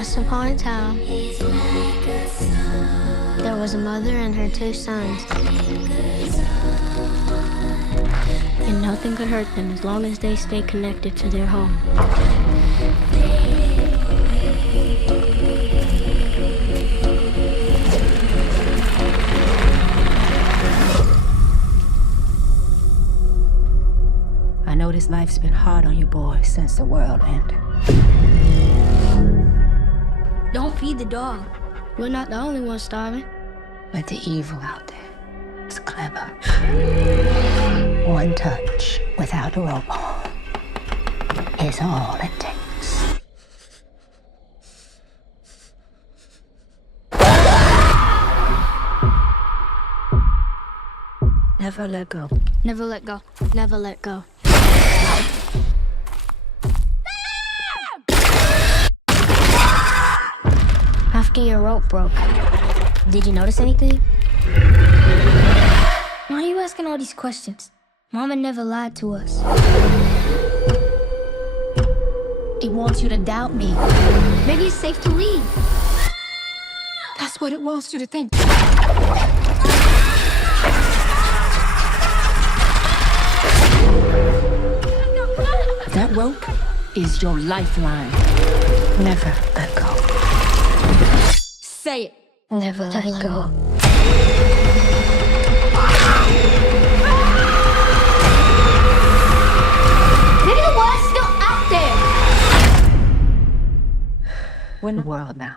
Once upon a time, there was a mother and her two sons. And nothing could hurt them as long as they stayed connected to their home. I know this life's been hard on you boys since the world ended. Don't feed the dog. We're not the only ones starving. But the evil out there is clever. One touch without a robot is all it takes. Never let go. Never let go. Never let go. After your rope broke, did you notice anything? Why are you asking all these questions? Mama never lied to us. It wants you to doubt me. Maybe it's safe to leave. That's what it wants you to think. That rope is your lifeline. Never let go. Say it. Never let go. Maybe the world's still out there. We're in the world now.